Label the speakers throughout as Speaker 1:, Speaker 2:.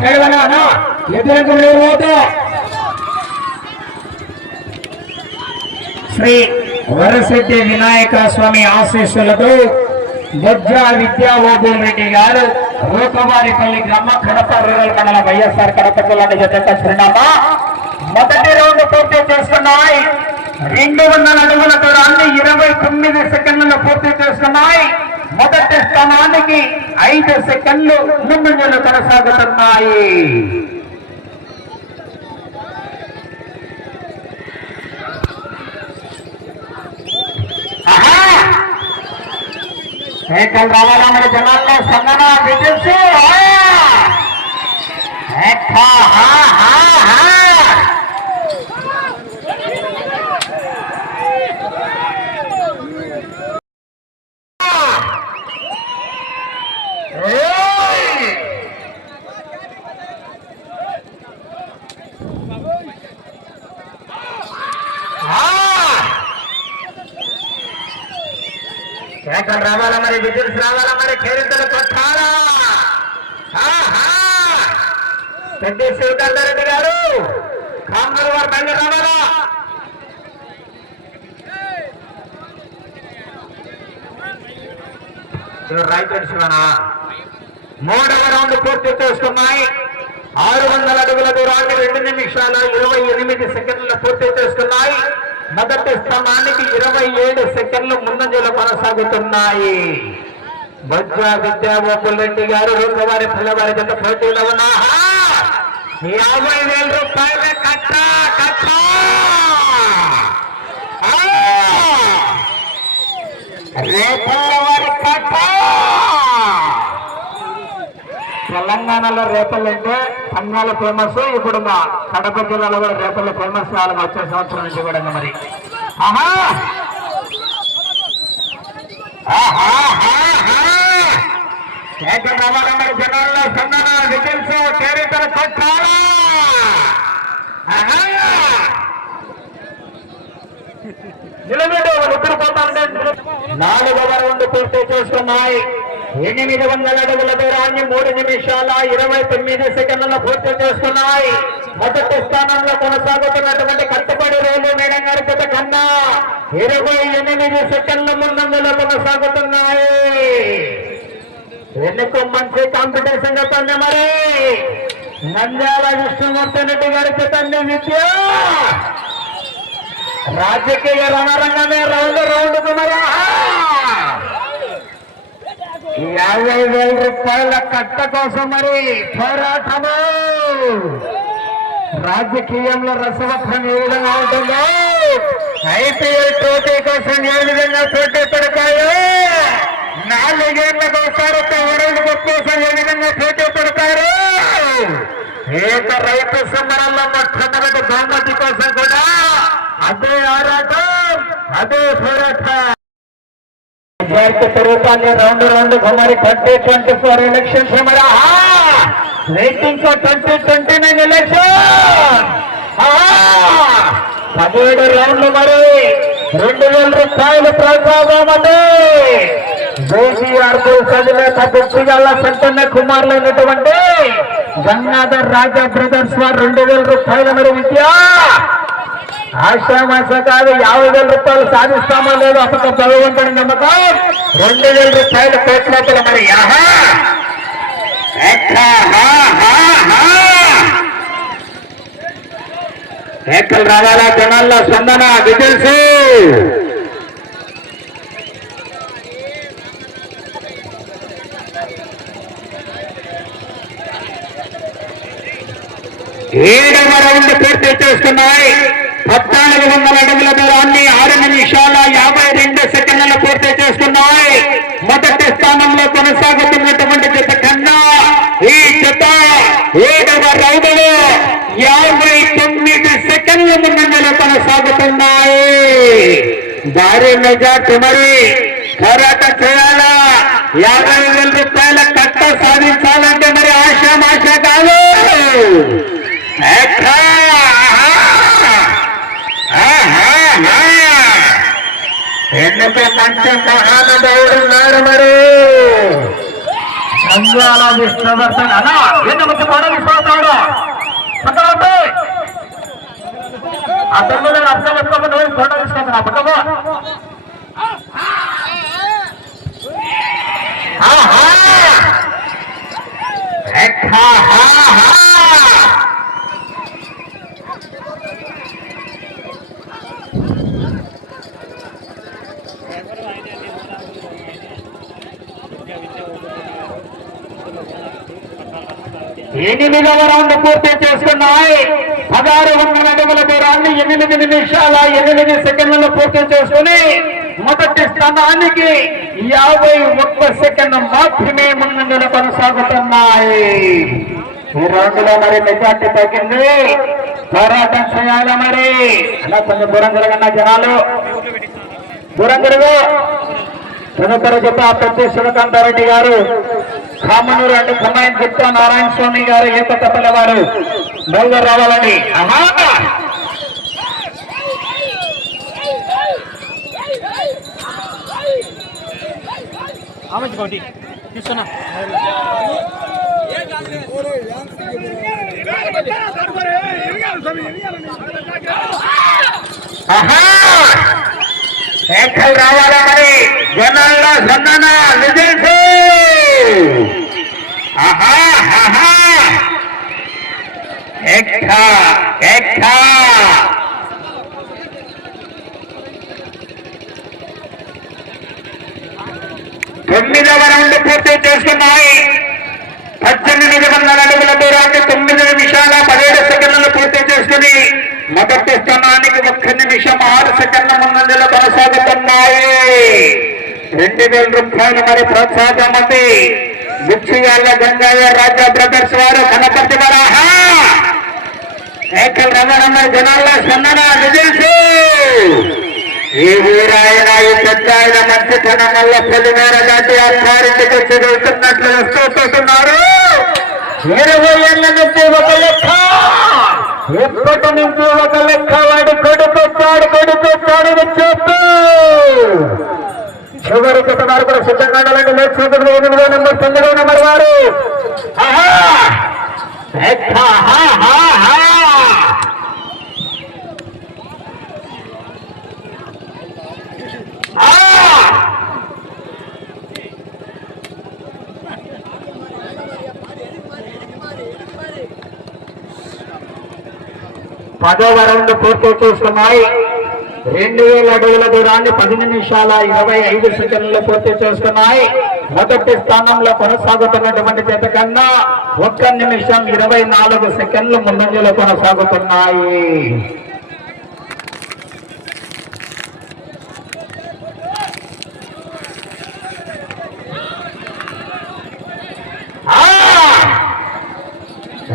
Speaker 1: Side ఎదురకు పోతే శ్రీ వరసిద్ధి వినాయక స్వామి ఆశీస్సులతో బొజ్జ విద్యా రెడ్డి గారు రూపవారిపల్లి గ్రామ కడప రూరల్ మండల వైఎస్ఆర్ కడప జిల్లా జత శ్రీనామా. మొదటి రౌండ్ పూర్తి చేసుకున్నాయి. రెండు వందల అడుగుల దూరాన్ని ఇరవై తొమ్మిది సెకండ్లలో పూర్తి చేసుకున్నాయి. మొదటి స్థానానికి ఐదు సెకండ్లు ముందులు కొనసాగుతున్నాయి. రావాలన్న జనాల్లో స్పందన విజిల్స్ ఏకం రావాలా మరి విజిల్స్ రావాలా మరి ఖేరితలు కొట్టాలా ఆహా! పెద్ద శివకాంతారెడ్డి గారు కాంగర్ వారు బండి రావాలా ఇవి రైట్ మూడవ రౌండ్ పూర్తి చేస్తున్నాయి. ఆరు వందల అడుగుల దూరాన్ని రెండు నిమిషాల ఇరవై ఎనిమిది సెకండ్లు పూర్తి చేస్తున్నాయి. మొదటి స్థానానికి ఇరవై ఏడు సెకండ్లు ముందంజలు కొనసాగుతున్నాయి. బొజ్జా విద్యా రెడ్డి గారు రెండవారి పిల్లవారి జత పోటీలో ఉన్నా యాభై వేల రూపాయల కట్ట కట్ట ఆ! రేపల్లవారి కట్ట! తెలంగాణలో రేపల్లి అంటే పన్నాలు ఫేమస్ ఇప్పుడు మా కడప జిల్లాలో కూడా రేపల్లి ఫేమస్ కావాలి వచ్చే సంవత్సరం నుంచి కూడా మరి. ఆహా! జనాల్లో సందన విజిల్స్ చేరితలు కొట్టాలా ఆహా. నిలబెట్టు ఇద్దరు పోతా ఉంటే నాలుగవ రౌండ్ పూర్తి చేసుకున్నాయి ఎనిమిది వందల అడుగుల దూరాన్ని మూడు నిమిషాల ఇరవై తొమ్మిది సెకండ్ల పూర్తి చేసుకున్నాయి మొదటి స్థానంలో కొనసాగుతున్నటువంటి కట్టుబడి రైలు మేడం గారి జత కన్నా ఇరవై ఎనిమిది సెకండ్ల ముందందులో కొనసాగుతున్నాయి. ఎన్నికో మంచి కాంపిటీషన్ అవుతుంది మరి? నంద్యాల విష్ణుమూర్తి రెడ్డి గారి చేతండి విద్య. రాజకీయ రణరంగమే రౌండ్ రౌండ్ కుమరా యాభై వేల రూపాయల కట్ట కోసం మరి పోరాటము. రాజకీయంలో రసవత్వం ఏ విధంగా ఉంటుందో ఐపీఎల్ ట్రోఫీ కోసం ఏ విధంగా పోటీ పడతాయో నాలుగేళ్ళకు ఒకసారి ఒక వరల్డ్ కప్ కోసం ఏ విధంగా పోటీ పడతారు ఏక రైతు సమరంలో మొట్టమొదటి బహుమతి కోసం కూడా అదే ఆరాటం అదే పోరాటం విద్యార్థి స్వరూపాన్ని రౌండ్ రౌండ్ కుమారి ట్వంటీ ట్వంటీ ఫోర్ ఎలక్షన్స్ మరి waiting for twenty twenty nine election. పదిహేడు రౌండ్లు మరి. రెండు వేల రూపాయలు ప్రోత్సాహమని జేసీఆర్ అధినేత బొచ్చిగల్ల సంతన్న కుమారులైనటువంటి గంగాధర్ రాజా బ్రదర్స్ వారు రెండు వేల రూపాయల మరి విద్యా. ఆశ్రమాస కాదు యాభై వేల రూపాయలు సాధిస్తామో లేదో అప్పక భగవంతుడి నమ్మకం? రెండు వేల రూపాయల కోట్ల మరి ఆహా! రావాలా జనాల్లో స్పందన? విజిల్స్! ఏడవ రౌండ్ పూర్తి చేస్తున్నాయి. పద్నాలుగు వందల అడుగుల దూరాన్ని ఆరు నిమిషాల యాభై రెండు సెకండ్ల పూర్తి చేస్తున్నాయి మొదటి స్థానంలో కొనసాగుతున్నటువంటి జత కన్నా ఈ జత ఏడవ రౌండ్లో యాభై తొమ్మిది సెకండ్ల ముందంజలో కొనసాగుతున్నాయి. భారీ మెజార్టీ మరి. పోరాటం చేయాలా? యాభై వేల రూపాయల కట్ట సాధించాలంటే మరి ఆశామాష కాదు ఎక్కా! ఆహా! ఎందుకు మంచి మహానుభావుడు ఉన్నారు మరి మంజాల విష్ణువర్ధన్ అన్న ఏంటి మంచి పాట తీసుకుంటాడు పక్కన అతను నేను అర్థం పెట్టుకోమని నువ్వు పక్కన ఆహా! ఎనిమిదవ రౌండ్ పూర్తి చేస్తున్నాయి. పదహారు వందల అడుగుల దూరాన్ని ఎనిమిది నిమిషాల ఎనిమిది సెకండ్లలో పూర్తి చేసుకుని మొదటి స్థానానికి యాభై ఒక్క సెకండ్ మాత్రమే ముందు కొనసాగుతున్నాయి. ఈ రౌండ్లో మరి మెజార్టీ తగ్గింది. పోరాటం చేయాలి మరి. అలా కొంచెం దూరం జరగన్న జనాలు. దూరం జరుగు తదుపరి జత పెద్ద శివకాంతారెడ్డి గారు. కామనూరు అండ్ కమాండ్ గుప్తా నారాయణ స్వామి గారు ఏకతపల్లి వారు బయలుదేరి రావాలని.
Speaker 2: తీసుకున్నా
Speaker 1: రావాలా మరి? జనాల్లో ఆహా ఆహా ఎక్క ఎక్క తొమ్మిదవ రౌండ్ పూర్తి చేస్తున్నాయి. పద్దెనిమిది వందల అడుగుల దూరాన్ని తొమ్మిది నిమిషాల పదిహేడు సెకండ్లు పూర్తి చేసుకుని మొదటి స్థానానికి ఒక్క నిమిషం ఆరు సెకండ్ల ముందంజలో కొనసాగుతున్నాయి. రెండు వేల రూపాయలు మరి ప్రోత్సాహం ఉంది. బుచ్చిగాళ్ళ గంగాధర్ రాజా బ్రదర్స్ వారు కనపర్తి వరాహా రమణమ్మ జనాల్లో స్పందన విజయసు ఈ వీరాయన ఈ పెద్ద ఆయన మంచితనం వల్ల పొలిమేర దాటి అధికారికి వచ్చి వెళ్తున్నట్లు వస్తున్నారు ఇరవై ఏళ్ళ నుంచి ఒక లెక్క. ఎప్పటి నుంచి ఒక లెక్క? వాడి కొడుకొచ్చాడు కొడుకొచ్చాడు చెప్పు. చివరి కొత్త వారు కూడా సిద్ధంగా ఉండాలండి లేచి చూపులు ఎనిమిదో నెంబర్ తొమ్మిదో నెంబర్ వారు. పదో ఎక్క, పూర్తి చేస్తున్నాయి రెండు వేల అడుగుల దూరాన్ని పది నిమిషాల ఇరవై ఐదు సెకండ్లు పూర్తి చేసుకున్నాయి మొదటి స్థానంలో కొనసాగుతున్నటువంటి జత కన్నా ఒక్క నిమిషం ఇరవై నాలుగు సెకండ్లు ముందంజలో కొనసాగుతున్నాయి ఆ!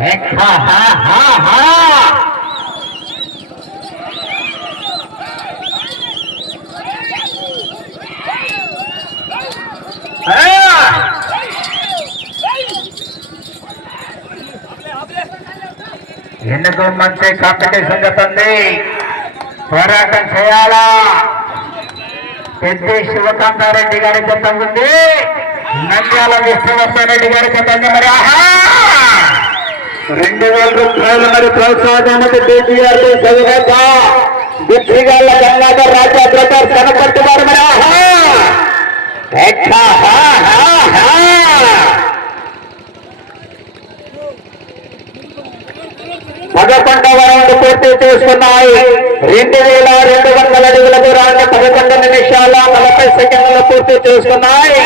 Speaker 1: ఎక్క, హా, హా, హా! ఆ! ఎందుకు మంచి కాంపిటీషన్ జరుగుతుంది పోరాటం చేయాలా? పెద్ద శివకాంతారెడ్డి గారి జత ఉంది. నంద్యాల విష్ణువర్ధనరెడ్డి గారి జత మరి ఆహా! రెండు వేల రూపాయలు మరి ప్రోత్సాహానికి డిపిఆర్ చదివేత బుద్ధిగాళ్ళ గంగాధర్ రాజా బ్రదర్ కనపట్టి మరి. ఆహా ఎక్క, హా, హా, హా. పదకొండవ రౌండ్ పూర్తి చేసుకున్నాయి. రెండు వేల రెండు వందల అడుగుల దూరాన్ని పదకొండు నిమిషాల నలభై సెకండ్లు పూర్తి చేసుకున్నాయి.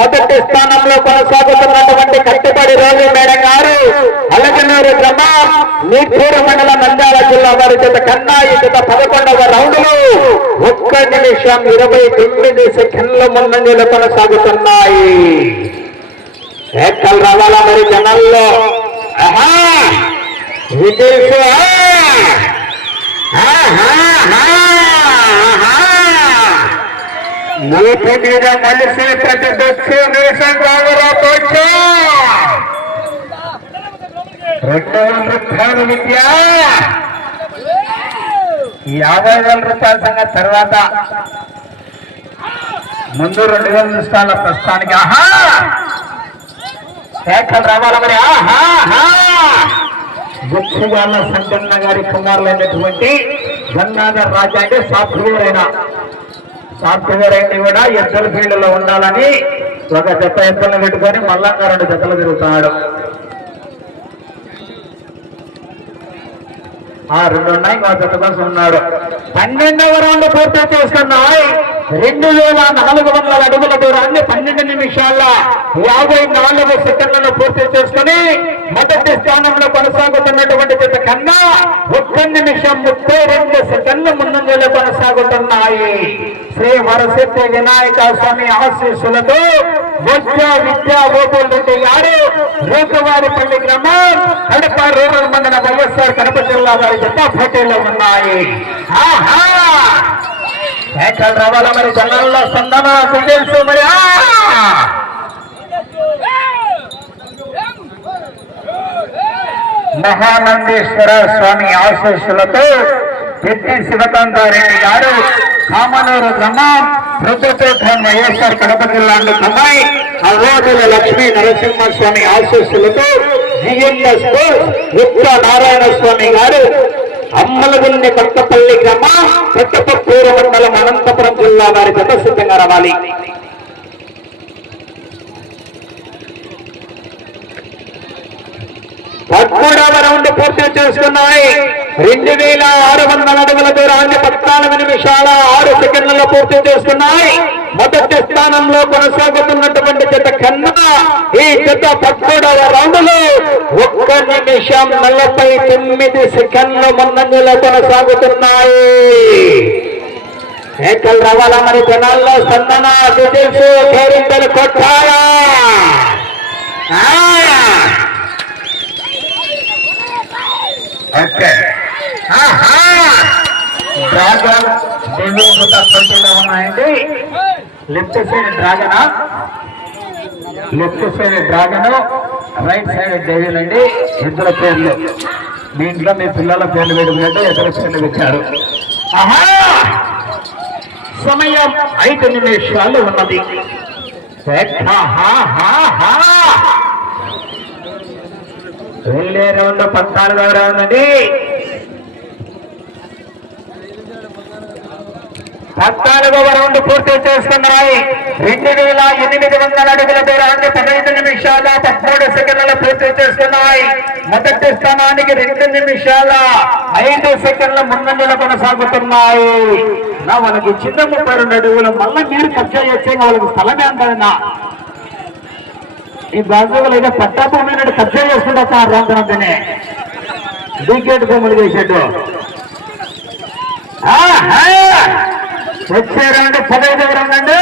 Speaker 1: మొదటి స్థానంలో కొనసాగుతున్నటువంటి కట్టుబడి రోజు మేడం గారు అలగనూరు గ్రామం నీపూరు మండల నంద్యాల జిల్లా వారి చేత కన్నా ఈ జత పదకొండవ రౌండ్లో ఒక్క నిమిషం ఇరవై తొమ్మిది సెకండ్ల ముందంజలు కొనసాగుతున్నాయి. ఎక్కలు రావాలా మరి జనాల్లో? విజయ్ మూతి మీద మలిసి ప్రతి దొచ్చు నిమిషం రావరాకొచ్చు రెండు వేల విద్య ఈ యాభై వేల రూపాయల సంగతి తర్వాత ముందు రెండు వేల నిమిషాల ప్రస్తుతానికి ఆహా శేఖర్ రావాలి మరి ఆహా బుచ్చిగాళ్ళ సంకన్న గారి కుమారులైనటువంటి గంగాధర్ రాజా అంటే సాఫ్ట్వేర్ అయినా సాఫ్ట్వేర్ అయితే కూడా ఎద్దల ఫీల్డ్లో ఉండాలని ఒక జత ఎత్తులను పెట్టుకొని మళ్ళా రెండు జతలు తిరుగుతున్నాడు. ఆ రెండు ఉన్నాయి మా జత కోసం ఉన్నాడు. పన్నెండవ రౌండ్ పూర్తి చేసుకున్నాయి. రెండు వేల నాలుగు వందల అడుగుల దూరాన్ని పన్నెండు నిమిషాల యాభై నాలుగు సెకండ్లను పూర్తి చేసుకుని మొదటి స్థానంలో కొనసాగుతున్నటువంటి జత కన్నా ఒక్క నిమిషం ముప్పై రెండు సెకండ్లు ముందంజలో కొనసాగుతున్నాయి. శ్రీ వరసిద్ధి వినాయక స్వామి ఆశీస్సులతో బొజ్జ విద్యా ఓటోల్ రెడ్డి గారు రేకువారిపల్లి గ్రామం కడప రూరల్ మండల వైఎస్ఆర్ కడప జిల్లా వారి జత పోటీలో ఉన్నాయి. ఆహా! రావాల మరి జనాల్లో స్పందన తెలుసు మరి మహానందేశ్వర స్వామి ఆశీస్సులతో పెద్ద శివకాంతారెడ్డి గారు కామనూరు గ్రామం ప్రభుత్వం వైఎస్ఆర్ కడప జిల్లా అమ్మాయి అవాదుల లక్ష్మీ నరసింహస్వామి ఆశీస్సులతో జిఎంఎస్ యుక్త నారాయణ స్వామి గారు అమ్మలగుండి కొత్తపల్లి గ్రామం కొత్తపూరు మండలం అనంతపురం జిల్లా వారి జత సిద్ధంగా రావాలి. పదమూడవ రౌండ్ పూర్తి చేస్తున్నాయి. రెండు వేల ఆరు వందల అడుగుల దూరాన్ని పద్నాలుగు నిమిషాల ఆరు సెకండ్లలో పూర్తి చేస్తున్నాయి. మొదటి స్థానంలో కొనసాగుతున్నటువంటి జత కన్నా ఈ జత పద్మూడవ రౌండ్లో ఒక్క నిమిషం నలభై తొమ్మిది సెకండ్ల ముందంజలో కొనసాగుతున్నాయి. ఏకల్ రావాలా మరి జనాల్లో సందన తెలుసు కేరింతలు కొట్టారా ఆ! ఓకే. డ్రాగన్ రెండు గుట్ట ట్వంటీలో ఉన్నాయండి. Left side dragon. Left side dragon. Right side devil అండి. ఇద్దరు పేర్లు. మీ ఇంట్లో మీ పిల్లల పేర్లు పెట్టుకున్నట్టు ఇద్దరు పేర్లు పెట్టారు. సమయం ఐదు నిమిషాలు ఉన్నది. హా. వెళ్ళే రౌండ్ పద్నాలుగవ రౌండ్ అండి పద్నాలుగవ రౌండ్ పూర్తి చేస్తున్నాయి రెండు వేల ఎనిమిది వందల అడుగుల దూరాన్ని పదహైదు నిమిషాల పదమూడు సెకండ్లు పూర్తి చేస్తున్నాయి మొదటి స్థానానికి రెండు నిమిషాల ఐదు సెకండ్ల ముందంజలు కొనసాగుతున్నాయి. నా వాళ్ళకి చిన్న ముప్పై రెండు అడుగులు. మళ్ళీ మీరు కబ్జా చేసే వాళ్ళకి స్థలమే అంటారన్నా ఈ బాధ్యతలు అయితే పట్టాభూమి నుండి కబ్జా చేసుకుంటా సార్ రాంతనంతనే డీకేట్ భూములు చేసేట్టు. వచ్చే రౌండ్ పదహైదు రౌండ్ అండి.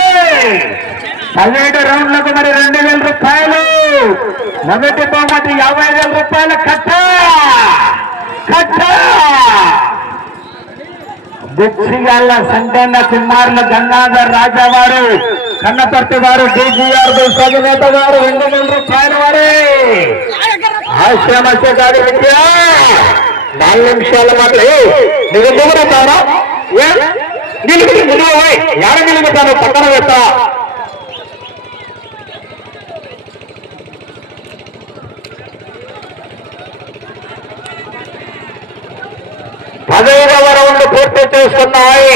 Speaker 1: పదిహేడు రౌండ్లకు మరి రెండు వేల రూపాయలు. మొదటి బహుమతి యాభై వేల రూపాయలు కట్ట. కట్ట. బుచ్చిగాళ్ళ సంకన్న కుమారుల గంగాధర్ రాజా వారు కన్నపర్తి వారు డిజిఆర్ సజనేత గారు రెండు వేల రూపాయల వారే ఆశ్రమస్య గారి విద్య. నాలుగు నిమిషాల మాత్రం నువ్వు నిలబడతారా నిలుగురు నిలువై ఎడ నిలుగుతాను పక్కన పెట్టా. పదైదవ రౌండ్ పూర్తి చేస్తున్నాయి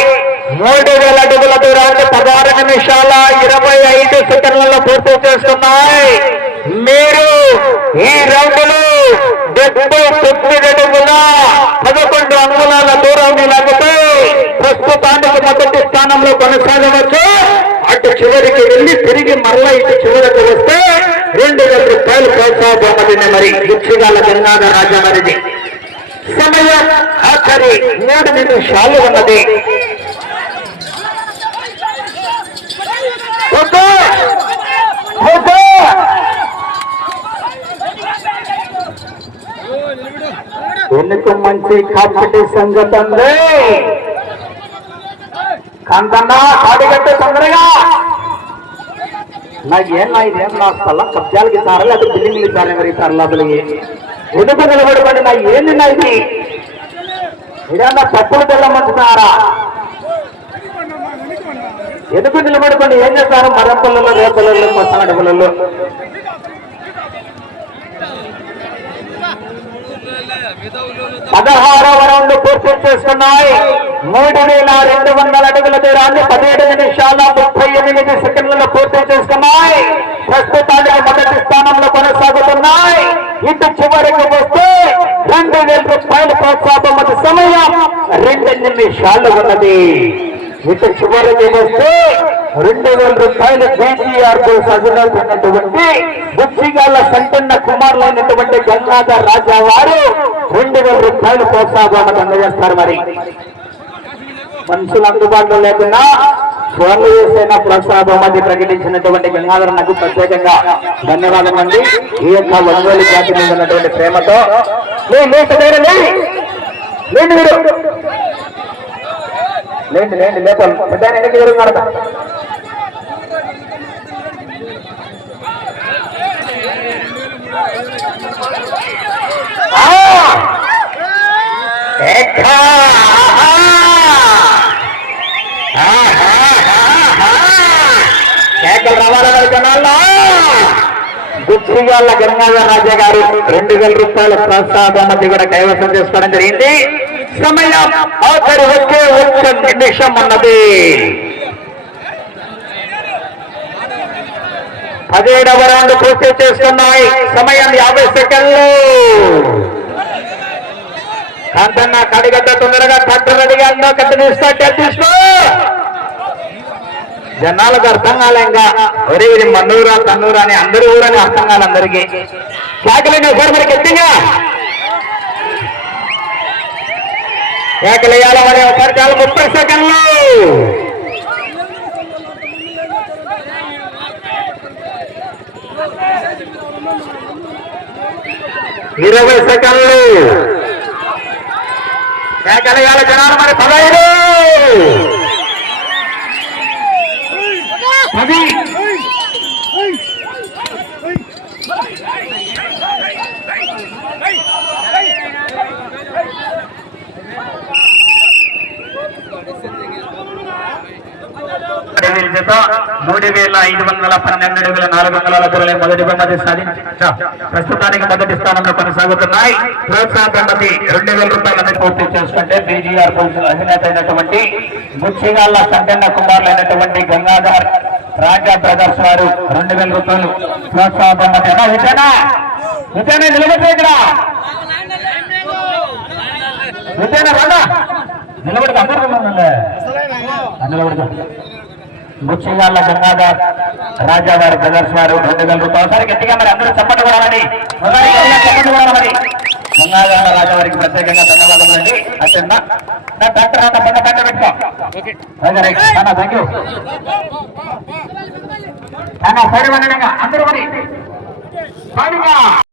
Speaker 1: మూడు వేల అడుగుల దూరాన్ని పదహారు నిమిషాల ఇరవై ఐదు సెకండ్లలో పూర్తి చేస్తున్నాయి మీరు ఈ రౌండ్ డెబ్బై తొమ్మిది అడుగుల పదకొండు అంగుళాల దూరాన్ని లాగితే ప్రస్తుతానికి మొదటి స్థానంలో కొనసాగవచ్చు. అటు చివరికి వెళ్ళి తిరిగి మరలా ఇటు చివరికి వస్తే రెండు వేల రూపాయలు ప్రోత్సాహం మరి. గుచ్చిగాల గంగాధర రాజా మరిది సమయం ఆఖరి మూడు నిమిషాలు ఉన్నది వద్దు! వద్దు! ఎందుకు మంచి కాంపిటీషన్ జరుగుతుంది కాంతన్నా కాడిగట్టే తొందరగా నాకు ఏం నా ఇదేం నా స్థలం కబ్జాలకి ఇస్తారా లేదా బిల్డింగ్లు ఇస్తారా మరి ఇస్తారు లోపలికి ఎందుకు నిలబడకండి నా ఏంది నా ఇది ఇదన్నా తప్పుడు తెల్లమంటున్నారా ఎందుకు నిలబడుకోండి ఏం చేస్తారు? మరం పిల్లలు రేపల్లలు మసాడ పిల్లలు పదహారవ రౌండ్ పూర్తి చేస్తున్నాయి. మూడు వేల రెండు వందల అడుగుల దూరాన్ని పదిహేడు నిమిషాల ముప్పై ఎనిమిది సెకండ్లలో పూర్తి చేసుకున్నాయి ప్రస్తుతానికి మొదటి స్థానంలో కొనసాగుతున్నాయి. ఇటు చివరికి వస్తే రెండు వేల రూపాయల ప్రోత్సాహం సమయం రెండు నిమిషాలు ఉన్నది. ఇటు చివరికి చేస్తే రెండు వేల రూపాయల కేసీఆర్ అధినేతటువంటి బుచ్చిగాళ్ళ సంతన్న కుమారులైనటువంటి గంగాధర్ రాజా వారు రెండు వేల రూపాయలు ప్రోత్సాహం అందజేస్తారు మరి. మనుషులు అందుబాటులో లేకుండా ఫోన్లు చేసైనా ప్రోత్సాహం ప్రకటించినటువంటి గంగాధర్ నాకు ప్రత్యేకంగా ధన్యవాదం అండి. ఈ యొక్క ఒంగోలు జాతి మీద ఉన్నటువంటి ప్రేమతో. లే, మీరు లేండి లేండి లేపాలి పెద్ద ఎన్నిక జరుగుతున్నాడు కేకలు రావాలని జనాల్లో. గుచ్చిగాళ్ళ గంగాధర రాజా గారు రెండు వేల రూపాయల ప్రోత్సాహం మంది కూడా కైవసం చేసుకోవడం జరిగింది. సమయం ఆఖరి వచ్చే ఒక్క నిమిషం ఉన్నది పదిహేడవ రౌండ్ పూర్తి చేస్తున్నాయి. సమయం యాభై సెకండ్లు. కాంతన్న కడిగడ్డ తొందరగా కట్టు రెడీగా ఉందో కట్టు తీసుకో తీసుకో జనాలకు అర్థం కాలేంగా ఒరే ఇది మన్నూరా తన్నూరా అని అందరూ ఊరని అర్థం కాలే అందరికి కేకలేండి ఒకసారి మరి గట్టిగా. కేకలేయాల మరి ఒకసారి చాలా ముప్పై సెకండ్లు ఇరవై సెకండ్లు కేకలేయాల జనాలు మరి పదహైదు పది జత మూడు వేల ఐదు వందల పన్నెండు అడుగుల నాలుగు వందల దూరలే మొదటి బహుమతి సాధించ ప్రస్తుతానికి మొదటి స్థానంలో కొనసాగుతున్నాయి. ప్రోత్సాహ బహుమతి రెండు వేల రూపాయలను పూర్తి చేసుకుంటే బీజీఆర్ పోలీసులు అధినేత అయినటువంటి ముచ్చిగాళ్ళ సంకన్న కుమారులైనటువంటి గంగాధర్ రాజా బ్రదర్స్ వారు రెండు వేల రూపాయలు ప్రోత్సాహ బహుమతి అన్నా, విజయనా? విజయనా ఇక్కడ. విజయనా రండా అందరూ నిలబడతా ముచ్చిగాళ్ళ గంగాధర్ రాజా వారి బ్రదర్స్ వారు రెండు వేల రూపాయలు ఒకసారి గట్టిగా మరి అందరూ చప్పట్లు కొడాలని చప్పట్లు కొడాలి గంగాధర రాజా వారికి ప్రత్యేకంగా ధన్యవాదాలు అండి. అత్యంత డాక్టర్ అన్న పంట పంట పెట్టుకో. థ్యాంక్ యూ అన్న సరే అందరూ మరి.